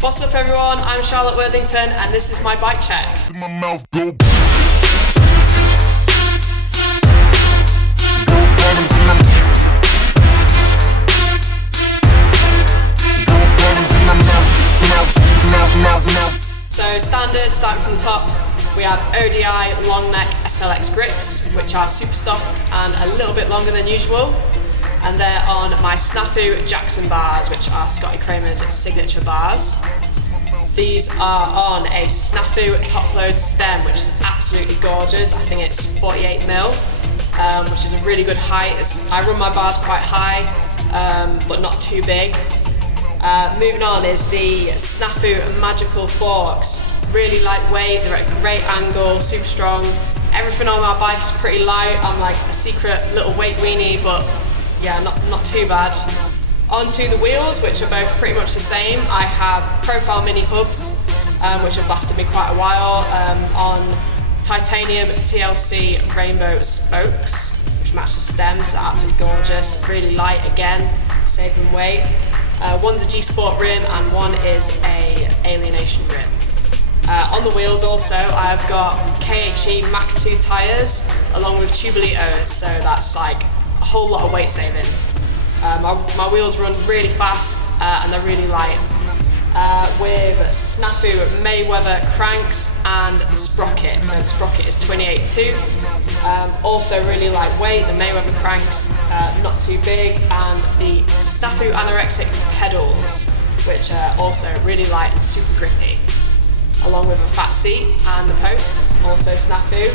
What's up everyone, I'm Charlotte Worthington and this is my bike check. So standard, starting from the top, we have ODI long neck SLX grips, which are super soft and a little bit longer than usual. And they're on my SNAFU Jackson bars, which are Scotty Kramer's signature bars. These are on a SNAFU top load stem, which is absolutely gorgeous. I think it's 48mm, which is a really good height. I run my bars quite high, but not too big. Moving on is the SNAFU Magical Forks. Really lightweight, they're at a great angle, super strong. Everything on my bike is pretty light. I'm like a secret little weight weenie, but yeah, not too bad. Onto the wheels, which are both pretty much the same. I have profile mini hubs, which have lasted me quite a while, on titanium TLC rainbow spokes, which match the stems. They're absolutely gorgeous, really light again, saving weight. One's a G Sport rim and one is a Alienation rim. On the wheels also, I've got KHE MAC 2 tyres along with Tubolitos, so that's like a whole lot of weight saving. My wheels run really fast and they're really light. With SNAFU Mayweather cranks and the Sprocket. So the Sprocket is 28 tooth, also really lightweight. The Mayweather cranks not too big, and the SNAFU Anorexic pedals, which are also really light and super grippy. Along with a fat seat and the post, also SNAFU,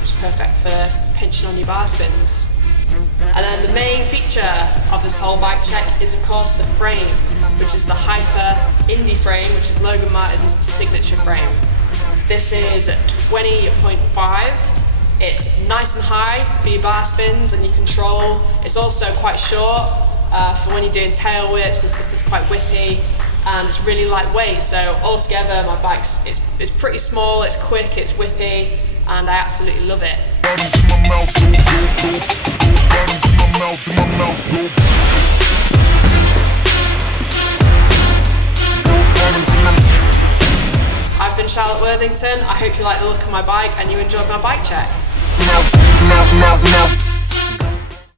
which is perfect for pinching on your bar spins. And then the main feature of this whole bike check is of course the frame, which is the Hyper Indy frame, which is Logan Martin's signature frame. This is 20.5. It's nice and high for your bar spins and your control. It's also quite short for when you're doing tail whips and stuff that's quite whippy, and it's really lightweight. So altogether my bike's it's pretty small, it's quick, it's whippy, and I absolutely love it. I've been Charlotte Worthington. I hope you like the look of my bike and you enjoyed my bike check.